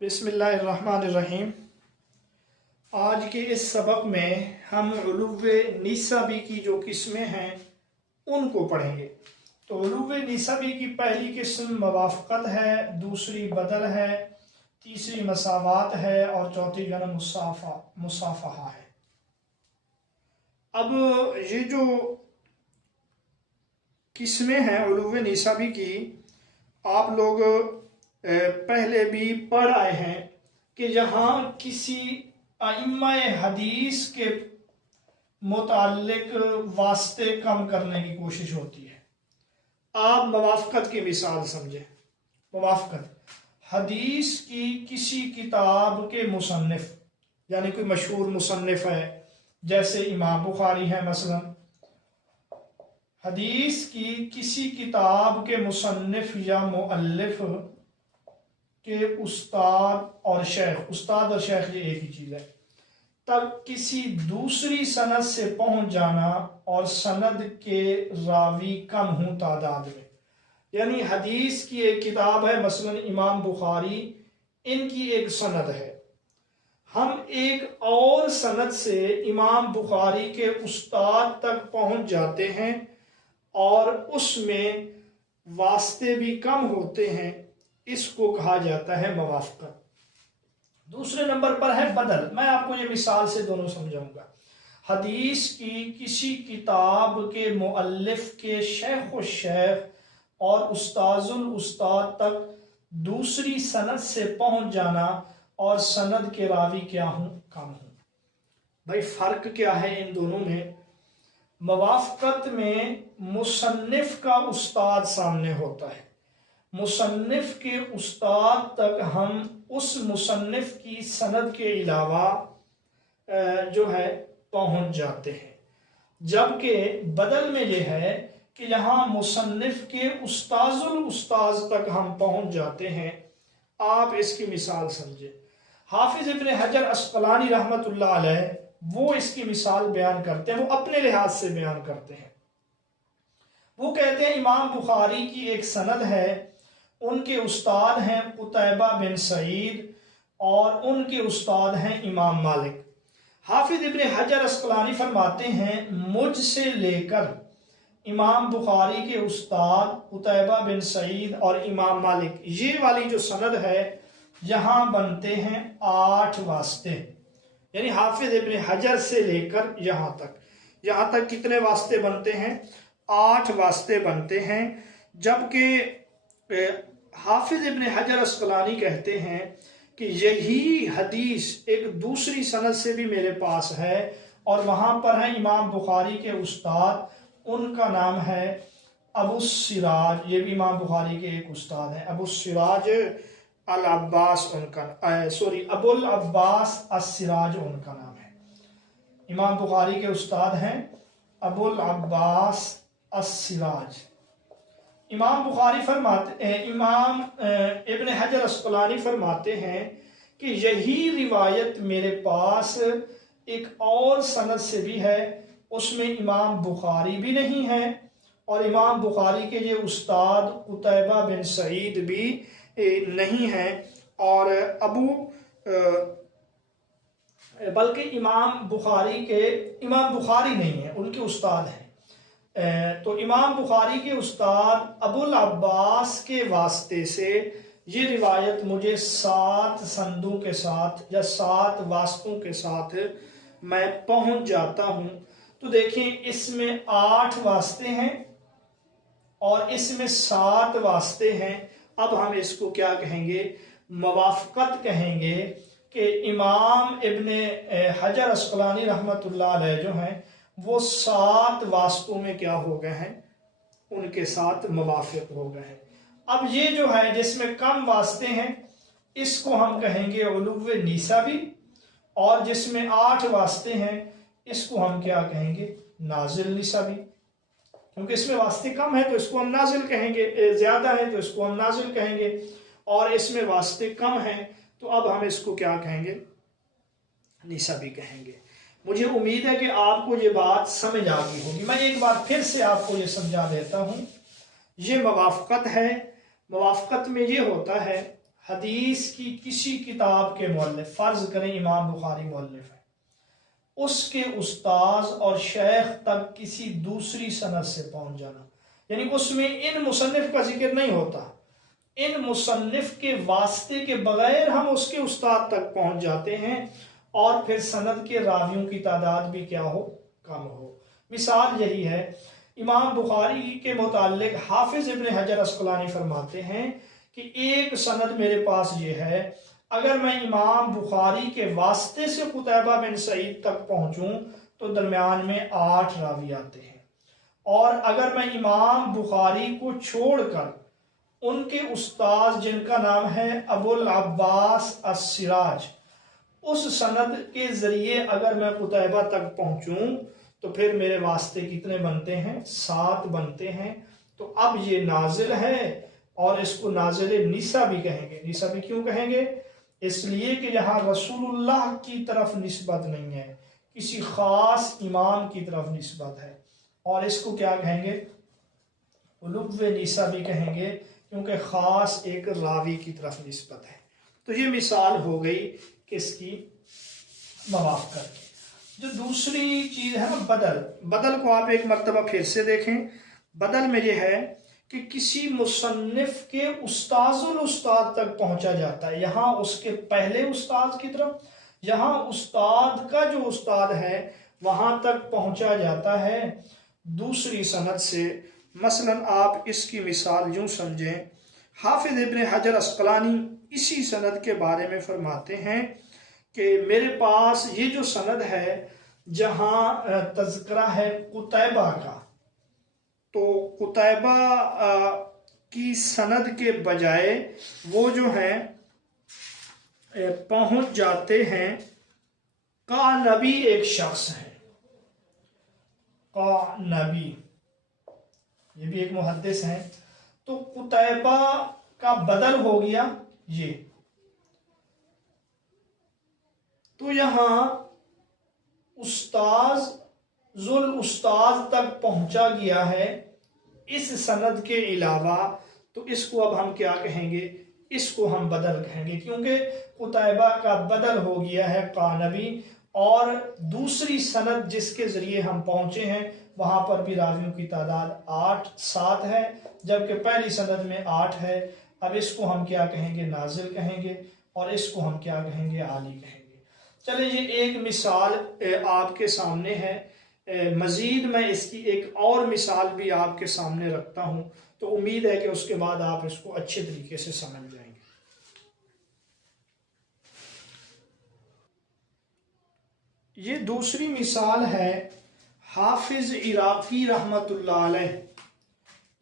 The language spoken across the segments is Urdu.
بسم اللہ الرحمن الرحیم۔ آج کے اس سبق میں ہم علو نسبی کی جو قسمیں ہیں ان کو پڑھیں گے۔ تو علو نسبی کی پہلی قسم موافقت ہے، دوسری بدل ہے، تیسری مساوات ہے اور چوتھی جو ہے مصافحہ ہے۔ اب یہ جو قسمیں ہیں علو نسبی کی، آپ لوگ پہلے بھی پڑھ آئے ہیں کہ جہاں کسی ائمہ حدیث کے متعلق واسطے کم کرنے کی کوشش ہوتی ہے۔ آپ موافقت کی مثال سمجھیں۔ موافقت حدیث کی کسی کتاب کے مصنف، یعنی کوئی مشہور مصنف ہے، جیسے امام بخاری ہے مثلا، حدیث کی کسی کتاب کے مصنف یا مؤلف کہ استاد اور شیخ، استاد اور شیخ یہ ایک ہی چیز ہے، تب کسی دوسری سند سے پہنچ جانا اور سند کے راوی کم ہوں تعداد میں۔ یعنی حدیث کی ایک کتاب ہے مثلا امام بخاری، ان کی ایک سند ہے، ہم ایک اور سند سے امام بخاری کے استاد تک پہنچ جاتے ہیں اور اس میں واسطے بھی کم ہوتے ہیں، اس کو کہا جاتا ہے موافقت۔ دوسرے نمبر پر ہے بدل۔ میں آپ کو یہ مثال سے دونوں سمجھاؤں گا۔ حدیث کی کسی کتاب کے مؤلف کے شیخ الشیخ اور استاذ الاستاد تک دوسری سند سے پہنچ جانا اور سند کے راوی کیا ہوں؟ کم ہوں۔ بھائی فرق کیا ہے ان دونوں میں؟ موافقت میں مصنف کا استاد سامنے ہوتا ہے، مصنف کے استاد تک ہم اس مصنف کی سند کے علاوہ جو ہے پہنچ جاتے ہیں، جبکہ بدل میں یہ ہے کہ یہاں مصنف کے استاذ الاستاذ تک ہم پہنچ جاتے ہیں۔ آپ اس کی مثال سمجھیں۔ حافظ ابن حجر عسقلانی رحمۃ اللہ علیہ وہ اس کی مثال بیان کرتے ہیں، وہ اپنے لحاظ سے بیان کرتے ہیں۔ وہ کہتے ہیں امام بخاری کی ایک سند ہے، ان کے استاد ہیں قتیبہ بن سعید اور ان کے استاد ہیں امام مالک۔ حافظ ابن حجر عسقلانی فرماتے ہیں مجھ سے لے کر امام بخاری کے استاد قتیبہ بن سعید اور امام مالک، یہ والی جو سند ہے یہاں بنتے ہیں 8 واسطے۔ یعنی حافظ ابن حجر سے لے کر یہاں تک کتنے واسطے بنتے ہیں؟ 8 واسطے بنتے ہیں، جبکہ حافظ ابن حجر عسقلانی کہتے ہیں کہ یہی حدیث ایک دوسری سند سے بھی میرے پاس ہے اور وہاں پر ہیں امام بخاری کے استاد، ان کا نام ہے ابو السراج، یہ بھی امام بخاری کے ایک استاد ہیں، ابو السراج العباس ابو العباس السراج ان کا نام ہے۔ امام بخاری کے استاد ہیں ابو العباس السراج۔ امام ابن حجر عسقلانی فرماتے ہیں کہ یہی روایت میرے پاس ایک اور سند سے بھی ہے، اس میں امام بخاری بھی نہیں ہے اور امام بخاری کے یہ استاد قتیبہ بن سعید بھی نہیں ہے، اور بلکہ امام بخاری نہیں ہے، ان کے استاد ہیں۔ تو امام بخاری کے استاد ابو العباس کے واسطے سے یہ روایت مجھے 7 سندوں کے ساتھ یا 7 واسطوں کے ساتھ میں پہنچ جاتا ہوں۔ تو دیکھیں اس میں 8 واسطے ہیں اور اس میں 7 واسطے ہیں۔ اب ہم اس کو کیا کہیں گے؟ موافقت کہیں گے کہ امام ابن حجر عسقلانی رحمۃ اللہ علیہ جو ہیں وہ 7 واسطوں میں کیا ہو گئے ہیں؟ ان کے ساتھ موافق ہو گئے ہیں۔ اب یہ جو ہے جس میں کم واسطے ہیں اس کو ہم کہیں گے علو نسبی، اور جس میں 8 واسطے ہیں اس کو ہم کیا کہیں گے؟ نازل نسبی، کیونکہ اس میں واسطے کم ہیں تو اس کو ہم نازل کہیں گے، زیادہ ہیں تو اس کو ہم نازل کہیں گے، اور اس میں واسطے کم ہیں تو اب ہم اس کو کیا کہیں گے؟ نسبی کہیں گے۔ مجھے امید ہے کہ آپ کو یہ بات سمجھ آ گئی ہوگی۔ میں ایک بار پھر سے آپ کو یہ سمجھا دیتا ہوں۔ یہ موافقت ہے۔ موافقت میں یہ ہوتا ہے حدیث کی کسی کتاب کے مؤلف، فرض کریں امام بخاری مؤلف ہے، اس کے استاذ اور شیخ تک کسی دوسری سند سے پہنچ جانا، یعنی اس میں ان مصنف کا ذکر نہیں ہوتا، ان مصنف کے واسطے کے بغیر ہم اس کے استاد تک پہنچ جاتے ہیں، اور پھر سند کے راویوں کی تعداد بھی کیا ہو، کم ہو۔ مثال یہی ہے، امام بخاری کے متعلق حافظ ابن حجر عسقلانی فرماتے ہیں کہ ایک سند میرے پاس یہ ہے، اگر میں امام بخاری کے واسطے سے قتیبہ بن سعید تک پہنچوں تو درمیان میں 8 راوی آتے ہیں، اور اگر میں امام بخاری کو چھوڑ کر ان کے استاذ جن کا نام ہے ابو العباس السراج، اس سند کے ذریعے اگر میں قتیبہ تک پہنچوں تو پھر میرے واسطے کتنے بنتے ہیں، 7 بنتے ہیں۔ تو اب یہ نازل ہے، اور اس کو نازل نیسا بھی کہیں گے۔ نیسا بھی کیوں کہیں گے؟ اس لیے کہ یہاں رسول اللہ کی طرف نسبت نہیں ہے، کسی خاص امام کی طرف نسبت ہے، اور اس کو کیا کہیں گے، علو نیسا بھی کہیں گے، کیونکہ خاص ایک راوی کی طرف نسبت ہے۔ تو یہ مثال ہو گئی کس کی، موافقت کی۔ جو دوسری چیز ہے نا بدل، بدل کو آپ ایک مرتبہ پھر سے دیکھیں۔ بدل میں یہ ہے کہ کسی مصنف کے استاذ الاستاد تک پہنچا جاتا ہے، یہاں اس کے پہلے استاد کی طرف، یہاں استاد کا جو استاد ہے وہاں تک پہنچا جاتا ہے دوسری سند سے۔ مثلا آپ اس کی مثال یوں سمجھیں، حافظ ابن حجر عسقلانی اسی سند کے بارے میں فرماتے ہیں کہ میرے پاس یہ جو سند ہے جہاں تذکرہ ہے قتیبہ کا، تو قتیبہ کی سند کے بجائے وہ جو ہیں پہنچ جاتے ہیں کا نبی ایک شخص ہے، کا نبی، یہ بھی ایک محدث ہیں، تو قتیبہ کا بدل ہو گیا یہ۔ تو یہاں استاذ ذل استاذ تک پہنچا گیا ہے اس سند کے علاوہ، تو اس کو اب ہم کیا کہیں گے، اس کو ہم بدل کہیں گے، کیونکہ قتیبہ کا بدل ہو گیا ہے قانبی، اور دوسری سند جس کے ذریعے ہم پہنچے ہیں وہاں پر بھی راویوں کی تعداد 7 ہے، جبکہ پہلی سند میں 8 ہے۔ اب اس کو ہم کیا کہیں گے، نازل کہیں گے، اور اس کو ہم کیا کہیں گے، عالی کہیں گے۔ چلے یہ ایک مثال آپ کے سامنے ہے، مزید میں اس کی ایک اور مثال بھی آپ کے سامنے رکھتا ہوں، تو امید ہے کہ اس کے بعد آپ اس کو اچھے طریقے سے سمجھ جائیں گے۔ یہ دوسری مثال ہے حافظ عراقی رحمت اللہ علیہ،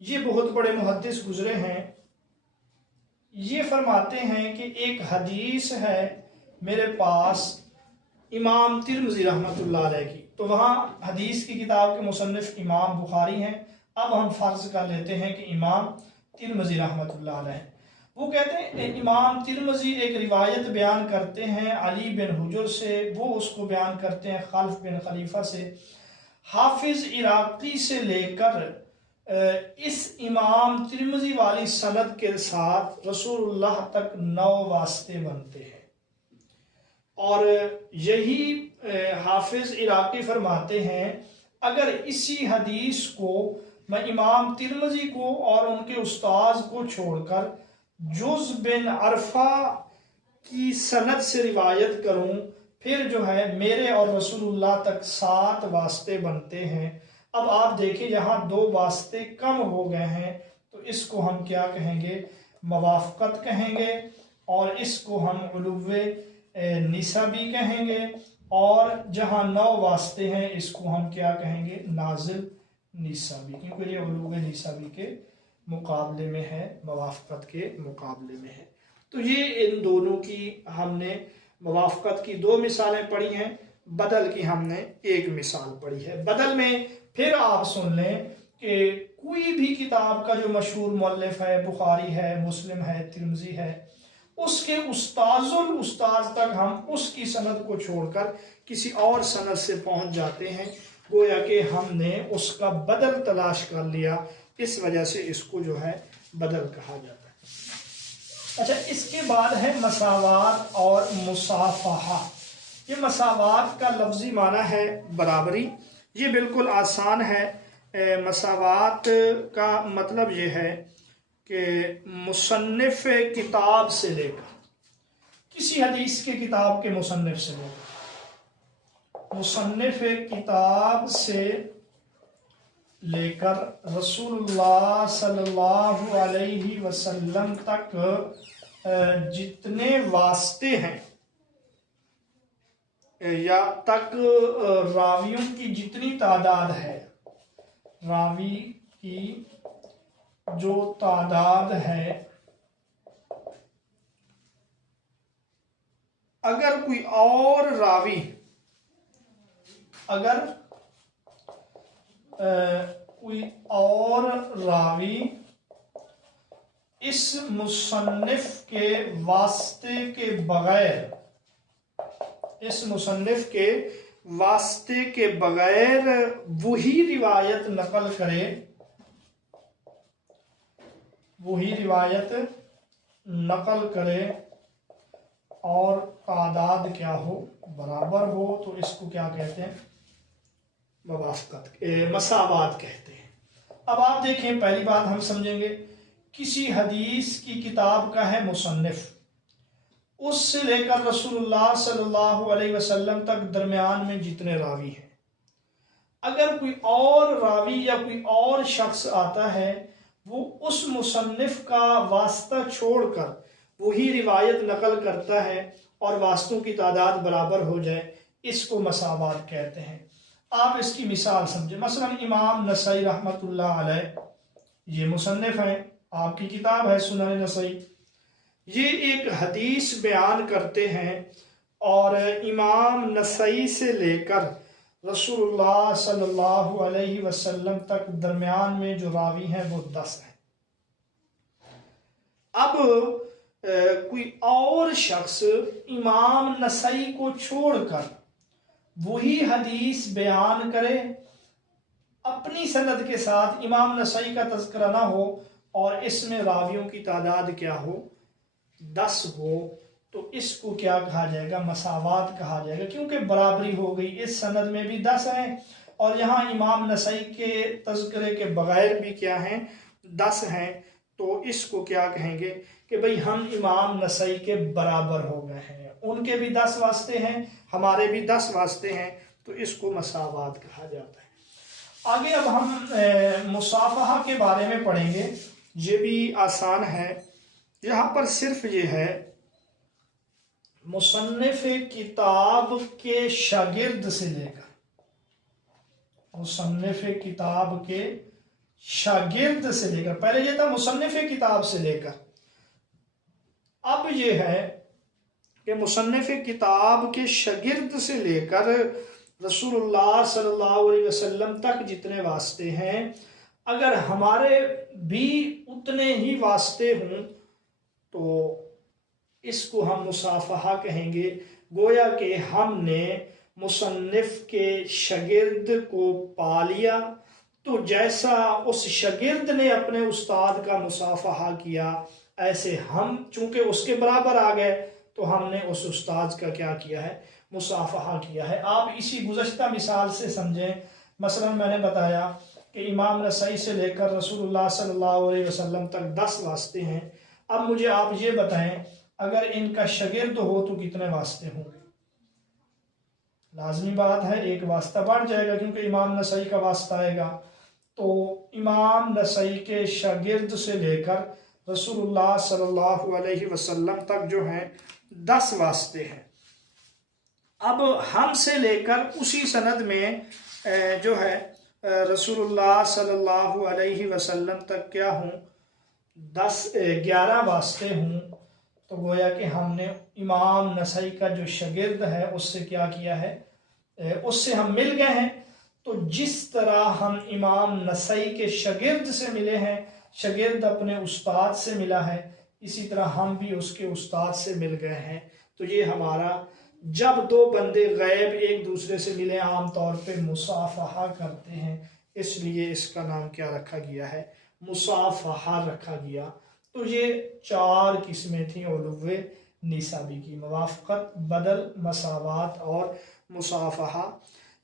یہ بہت بڑے محدث گزرے ہیں۔ یہ فرماتے ہیں کہ ایک حدیث ہے میرے پاس امام ترمذی رحمت اللہ علیہ کی، تو وہاں حدیث کی کتاب کے مصنف امام بخاری ہیں، اب ہم فرض کر لیتے ہیں کہ امام ترمذی رحمت اللہ علیہ، وہ کہتے ہیں امام ترمذی ایک روایت بیان کرتے ہیں علی بن حجر سے، وہ اس کو بیان کرتے ہیں خلف بن خلیفہ سے، حافظ عراقی سے لے کر اس امام ترمذی والی سند کے ساتھ رسول اللہ تک 9 واسطے بنتے ہیں، اور یہی حافظ عراقی فرماتے ہیں اگر اسی حدیث کو میں امام ترمذی کو اور ان کے استاذ کو چھوڑ کر جز بن عرفہ کی سند سے روایت کروں، پھر جو ہے میرے اور رسول اللہ تک 7 واسطے بنتے ہیں۔ اب آپ دیکھیں یہاں 2 واسطے کم ہو گئے ہیں، تو اس کو ہم کیا کہیں گے، موافقت کہیں گے، اور اس کو ہم علو نسبی کہیں گے، اور جہاں 9 واسطے ہیں اس کو ہم کیا کہیں گے، نازل نسبی، کیونکہ یہ علو نسبی کے مقابلے میں ہے، موافقت کے مقابلے میں ہے۔ تو یہ ان دونوں کی ہم نے موافقت کی 2 مثالیں پڑھی ہیں، بدل کی ہم نے ایک مثال پڑھی ہے۔ بدل میں پھر آپ سن لیں کہ کوئی بھی کتاب کا جو مشہور مؤلف ہے، بخاری ہے، مسلم ہے، ترمذی ہے، اس کے استاذ الاستاذ تک ہم اس کی سند کو چھوڑ کر کسی اور سند سے پہنچ جاتے ہیں، گویا کہ ہم نے اس کا بدل تلاش کر لیا، اس وجہ سے اس کو جو ہے بدل کہا جاتا ہے۔ اچھا، اس کے بعد ہے مساوات اور مصافحہ۔ یہ مساوات کا لفظی معنی ہے برابری، یہ بالکل آسان ہے۔ مساوات کا مطلب یہ ہے کہ مصنف کتاب سے لے کر، کسی حدیث کے کتاب کے مصنف سے لے کر، مصنف کتاب سے لے کر رسول اللہ صلی اللہ علیہ وسلم تک جتنے واسطے ہیں یا تک راویوں کی جتنی تعداد ہے، راوی کی جو تعداد ہے، اگر کوئی اور راوی اس مصنف کے واسطے کے بغیر وہی روایت نقل کرے اور تعداد کیا ہو، برابر ہو، تو اس کو کیا کہتے ہیں؟ موافقت، مساوات کہتے ہیں۔ اب آپ دیکھیں، پہلی بات ہم سمجھیں گے، کسی حدیث کی کتاب کا ہے مصنف، اس سے لے کر رسول اللہ صلی اللہ علیہ وسلم تک درمیان میں جتنے راوی ہیں، اگر کوئی اور راوی یا کوئی اور شخص آتا ہے، وہ اس مصنف کا واسطہ چھوڑ کر وہی روایت نقل کرتا ہے اور واسطوں کی تعداد برابر ہو جائے، اس کو مساوات کہتے ہیں۔ آپ اس کی مثال سمجھیں، مثلا امام نسائی رحمۃ اللہ علیہ، یہ مصنف ہیں، آپ کی کتاب ہے سنن نسائی، یہ ایک حدیث بیان کرتے ہیں اور امام نسائی سے لے کر رسول اللہ صلی اللہ علیہ وسلم تک درمیان میں جو راوی ہیں وہ 10 ہیں۔ اب کوئی اور شخص امام نسائی کو چھوڑ کر وہی حدیث بیان کرے اپنی سند کے ساتھ، امام نسائی کا تذکرہ نہ ہو اور اس میں راویوں کی تعداد کیا ہو، 10 ہو، تو اس کو کیا کہا جائے گا؟ مساوات کہا جائے گا، کیونکہ برابری ہو گئی، اس سند میں بھی 10 ہیں اور یہاں امام نسائی کے تذکرے کے بغیر بھی کیا ہیں؟ 10 ہیں، تو اس کو کیا کہیں گے کہ بھئی ہم امام نسائی کے برابر ہو گئے ہیں، ان کے بھی 10 واسطے ہیں، ہمارے بھی 10 واسطے ہیں، تو اس کو مساوات کہا جاتا ہے۔ آگے اب ہم مصافحہ کے بارے میں پڑھیں گے، یہ بھی آسان ہے۔ یہاں پر صرف یہ ہے، مصنف کتاب کے شاگرد سے لے کر، مصنف کتاب کے شاگرد سے لے کر، پہلے یہ تھا مصنف کتاب سے لے کر، اب یہ ہے کہ مصنف کتاب کے شاگرد سے لے کر رسول اللہ صلی اللہ علیہ وسلم تک جتنے واسطے ہیں، اگر ہمارے بھی اتنے ہی واسطے ہوں تو اس کو ہم مصافحہ کہیں گے، گویا کہ ہم نے مصنف کے شاگرد کو پا لیا، تو جیسا اس شاگرد نے اپنے استاد کا مصافحہ کیا، ایسے ہم چونکہ اس کے برابر آ گئے تو ہم نے اس استاد کا کیا کیا ہے؟ مصافحہ کیا ہے۔ آپ اسی گزشتہ مثال سے سمجھیں، مثلا میں نے بتایا کہ امام نسائی سے لے کر رسول اللہ صلی اللہ علیہ وسلم تک 10 واسطے ہیں، اب مجھے آپ یہ بتائیں اگر ان کا شاگرد ہو تو کتنے واسطے ہوں گے؟ لازمی بات ہے ایک واسطہ بڑھ جائے گا کیونکہ امام نسائی کا واسطہ آئے گا، تو امام نسائی کے شاگرد سے لے کر رسول اللہ صلی اللہ علیہ وسلم تک جو ہیں 10 واسطے ہیں۔ اب ہم سے لے کر اسی سند میں جو ہے رسول اللہ صلی اللہ علیہ وسلم تک کیا ہوں؟ 11 واسطے ہوں، تو گویا کہ ہم نے امام نسائی کا جو شاگرد ہے اس سے کیا کیا ہے؟ اس سے ہم مل گئے ہیں۔ تو جس طرح ہم امام نسائی کے شاگرد سے ملے ہیں، شاگرد اپنے استاد سے ملا ہے، اسی طرح ہم بھی اس کے استاد سے مل گئے ہیں۔ تو یہ ہمارا، جب 2 بندے غیب ایک دوسرے سے ملے عام طور پہ مصافحہ کرتے ہیں، اس لیے اس کا نام کیا رکھا گیا ہے؟ مصافحہ رکھا گیا۔ تو یہ 4 قسمیں تھیں علو نسبی کی: موافقت، بدل، مساوات اور مصافحہ۔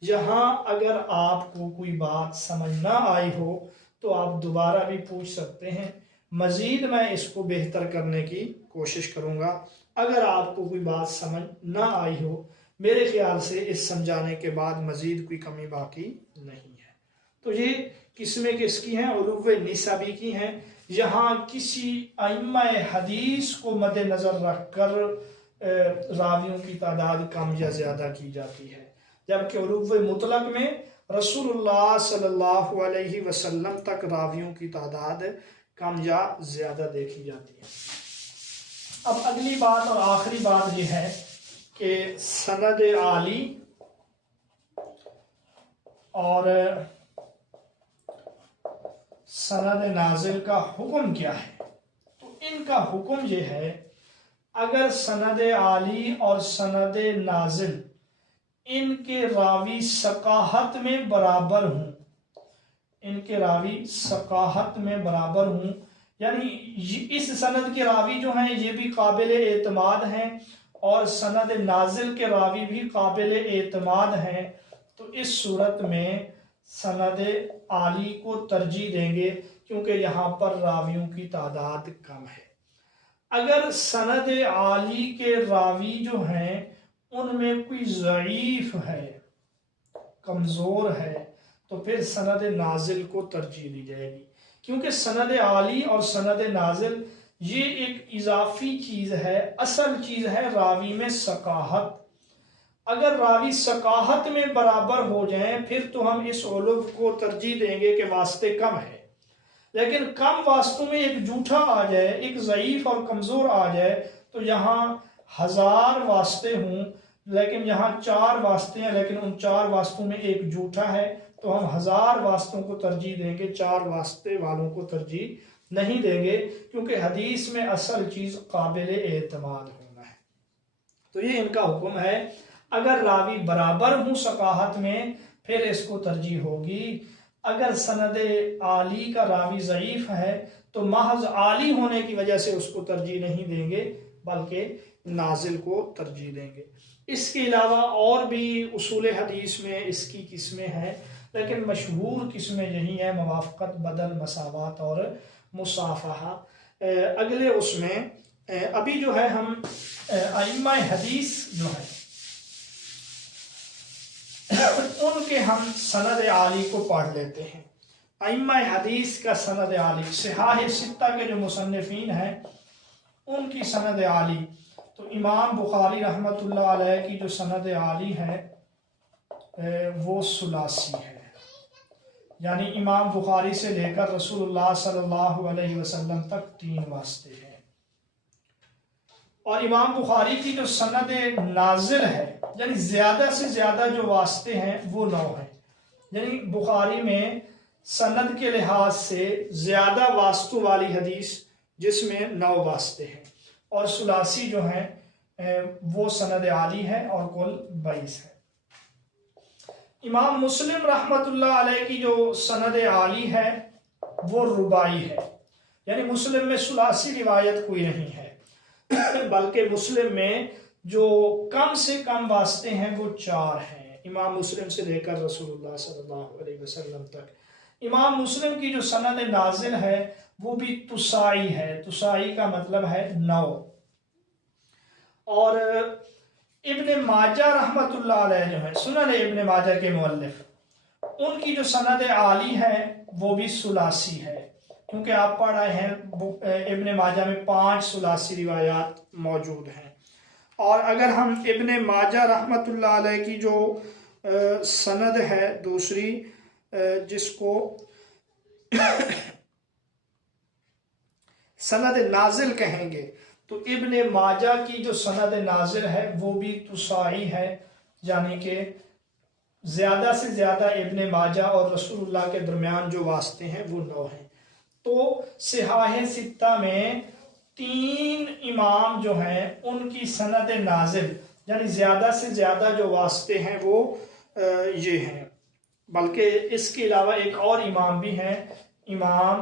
یہاں اگر آپ کو کوئی بات سمجھ نہ آئی ہو تو آپ دوبارہ بھی پوچھ سکتے ہیں، مزید میں اس کو بہتر کرنے کی کوشش کروں گا۔ اگر آپ کو کوئی بات سمجھ نہ آئی ہو، میرے خیال سے اس سمجھانے کے بعد مزید کوئی کمی باقی نہیں ہے۔ تو یہ قسمیں کس کی ہیں؟ علو نسبی کی ہیں۔ یہاں کسی ائمہ حدیث کو مد نظر رکھ کر راویوں کی تعداد کم یا زیادہ کی جاتی ہے، جبکہ علو مطلق میں رسول اللہ صلی اللہ علیہ وسلم تک راویوں کی تعداد کم یا زیادہ دیکھی جاتی ہے۔ اب اگلی بات اور آخری بات یہ ہے کہ سند عالی اور سند نازل کا حکم کیا ہے؟ تو ان کا حکم یہ ہے، اگر سند عالی اور سند نازل ان کے راوی ثقاہت میں برابر ہوں، ان کے راوی ثقاہت میں برابر ہوں، یعنی اس سند کے راوی جو ہیں یہ بھی قابل اعتماد ہیں اور سند نازل کے راوی بھی قابل اعتماد ہیں، تو اس صورت میں سند عالی کو ترجیح دیں گے، کیونکہ یہاں پر راویوں کی تعداد کم ہے۔ اگر سند عالی کے راوی جو ہیں ان میں کوئی ضعیف ہے، کمزور ہے، تو پھر سند نازل کو ترجیح دی جائے گی، کیونکہ سند عالی اور سند نازل یہ ایک اضافی چیز ہے، اصل چیز ہے راوی میں ثقاہت۔ اگر راوی ثقاہت میں برابر ہو جائیں پھر تو ہم اس علو کو ترجیح دیں گے کہ واسطے کم ہے، لیکن کم واسطوں میں ایک جھوٹا آ جائے، ایک ضعیف اور کمزور آ جائے، تو یہاں 1000 واسطے ہوں لیکن یہاں 4 واسطے ہیں، لیکن ان 4 واسطوں میں ایک جھوٹا ہے، تو ہم 1000 واسطوں کو ترجیح دیں گے، 4 واسطے والوں کو ترجیح نہیں دیں گے، کیونکہ حدیث میں اصل چیز قابل اعتماد ہونا ہے۔ تو یہ ان کا حکم ہے، اگر راوی برابر ہوں ثقاہت میں پھر اس کو ترجیح ہوگی۔ اگر سند عالی کا راوی ضعیف ہے تو محض عالی ہونے کی وجہ سے اس کو ترجیح نہیں دیں گے بلکہ نازل کو ترجیح دیں گے۔ اس کے علاوہ اور بھی اصول حدیث میں اس کی قسمیں ہیں، لیکن مشہور قسمیں یہی ہیں: موافقت، بدل، مساوات اور مصافحہ۔ اگلے اس میں ابھی جو ہے ہم ائمہ حدیث جو ہے ان کے ہم سند عالی کو پڑھ لیتے ہیں۔ ائمہ حدیث کا سند عالی، صحاح ستہ کے جو مصنفین ہیں ان کی سند عالی، تو امام بخاری رحمۃ اللہ علیہ کی جو سند عالی ہے وہ ثلاثی ہے، یعنی امام بخاری سے لے کر رسول اللہ صلی اللہ علیہ وسلم تک 3 واسطے ہیں۔ اور امام بخاری کی جو سند نازل ہے، یعنی زیادہ سے زیادہ جو واسطے ہیں وہ 9 ہیں، یعنی بخاری میں سند کے لحاظ سے زیادہ واسطوں والی حدیث جس میں 9 واسطے ہیں، اور ثلاثی جو ہیں وہ سند عالی ہے اور کل 22 ہے۔ امام مسلم رحمۃ اللہ علیہ کی جو سند عالی ہے وہ رباعی ہے، یعنی مسلم میں ثلاثی روایت کوئی نہیں ہے، بلکہ مسلم میں جو کم سے کم واسطے ہیں وہ 4 ہیں، امام مسلم سے لے کر رسول اللہ صلی اللہ علیہ وسلم تک۔ امام مسلم کی جو سند نازل ہے وہ بھی تسائی ہے، تسائی کا مطلب ہے 9۔ اور ابن ماجہ رحمۃ اللہ علیہ جو ہے سنن ابن ماجہ کے مؤلف، ان کی جو سند عالی ہے وہ بھی ثلاثی ہے، کیونکہ آپ پڑھ رہے ہیں ابن ماجہ میں 5 ثلاثی روایات موجود ہیں۔ اور اگر ہم ابن ماجہ رحمۃ اللہ علیہ کی جو سند ہے دوسری، جس کو سند نازل کہیں گے، تو ابن ماجہ کی جو سند نازل ہے وہ بھی تسائی ہے، یعنی کہ زیادہ سے زیادہ ابن ماجہ اور رسول اللہ کے درمیان جو واسطے ہیں وہ 9 ہیں۔ تو صحاح ستہ میں 3 امام جو ہیں ان کی سند نازل، یعنی زیادہ سے زیادہ جو واسطے ہیں وہ یہ ہیں، بلکہ اس کے علاوہ ایک اور امام بھی ہیں، امام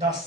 10,